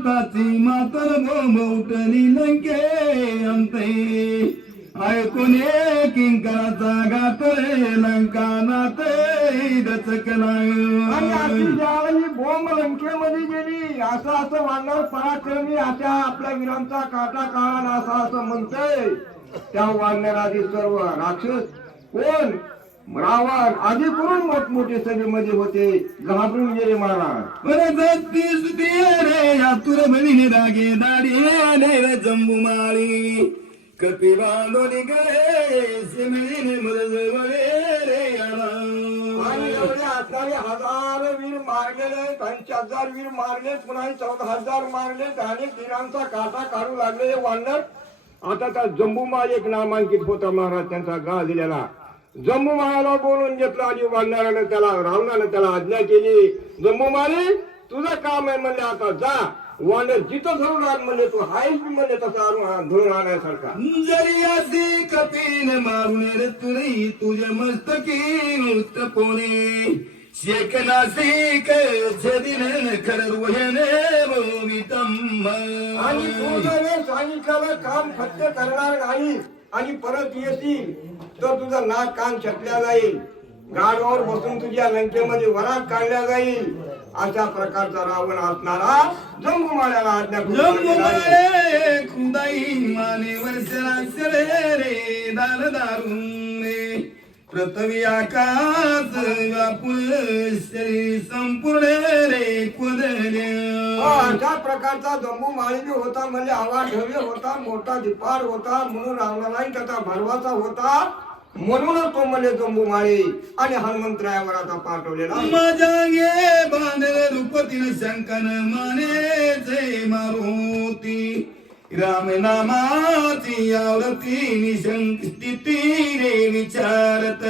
हनुमंताची मातर बोंबवटली लंके अंते. ऐकून किंकाचा गातळे लंका नाते बोंब लंकेमध्ये गेली. असं असं पराक्रमी आपल्या वीरांचा काटा काळाला असं असं म्हणतंय त्या वाढणार आधी सर्व राक्षस कोण? रावण आधी करून मोठमोठे सभेमध्ये होते. घाबरून गेले महाराज. परत तीस रे या तुर बहिणी रागे जम्बू माळी हजार वीर मारलेले त्यांचे हजार वीर मारले पुन्हा चौदा हजार मारले आणि वीरांचा काटा काढू लागले वानर आता त्या जम्बूमा एक नामांकित होता महाराज त्यांचा गा दिलेला जम्बूमाला बोलून घेतला आणि वानरानं त्याला रावणानं त्याला आज्ञा केली जम्बू जम्बूमाने तुझं काम आहे म्हणले आता जा वानर जिथं धरून आण म्हणले तू हायच बी म्हणले तसा धरून आणायसारखा. जरी असे कपीन मारून रे तुरी तुझ्या मस्तकी उत्तपोने. शेक नासिक छदिन रोहने भूमितम आणि तू जर हे सांगितलेलं काम सत्य करणार नाही आणि परत येशील तर तुझं नाक कान छटल्या जाईल. गाडवावर बसून तुझ्या लंकेमध्ये वरात काढल्या जाईल. अशा प्रकारचा रावण असणारा जंबुमाळ्याला आज्ञा खुदाई माने वर्षरा रे दार दारून पृथ्वी आकाश व्यापुल शरीर संपूर्ण रे कुदले अशा प्रकारचा जम्बू माळी होता म्हणजे आवाढव्य होता मोठा दिपार होता म्हणून रावणालाही त्याचा भरवासा होता. म्हणूनच तो मले जम्बू माळे आणि हनुमंतरायावर आता पाठवलेला माझ्या गे बांधले रूपतीन शंकन माने जय मारुती. राम नामाची आवडती निशंक स्थिती रे विचारत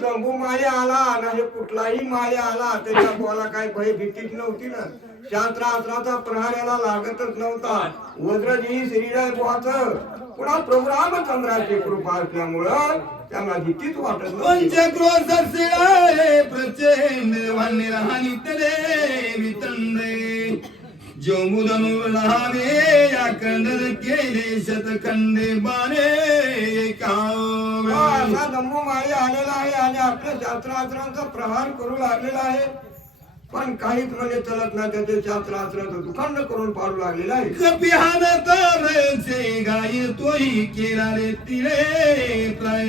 जंबू माळे आला नाही कुठलाही माळे आला त्याच्या बोला काही भय भीतीच नव्हती ना. शास्त्र आसराचा प्रहार याला लागतच नव्हता. वज्रजी श्रीराय बुवाचं पुन्हा प्रोग्राम चंद्राची कृपा असल्यामुळं त्यांना भीतीच वाटत शिळारे प्रचंड वाणी राहणी तरे जो मुदनु राहावे या कंदर केले शतखंडे बाणे कावे असा जम्बू माळे आलेला आहे आणि आपल्या शास्त्रास्त्रांचा प्रहार करू लागलेला आहे. पण काहीच म्हणजे चलत नाही त्याचे शास्त्रास्त्राचं दुखंड करून पाडू लागलेला आहे. कपिहान तरचे गाय तोही केला रे तिरे प्राय.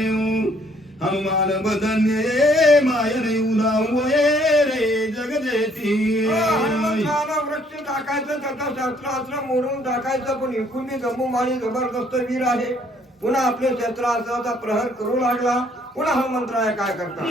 हनुमान बदन्ये मायने उदावये रे जगदेती हनुमंतानं वृक्ष टाकायचं त्याचा शस्त्रास्त्र मोडून टाकायचं पण इकडून बी जम्मू माळी जबरदस्त वीर आहे. पुन्हा आपले शस्त्रास्त्राचा प्रहार करू लागला. पुन्हा हनुमंतराय काय करतात?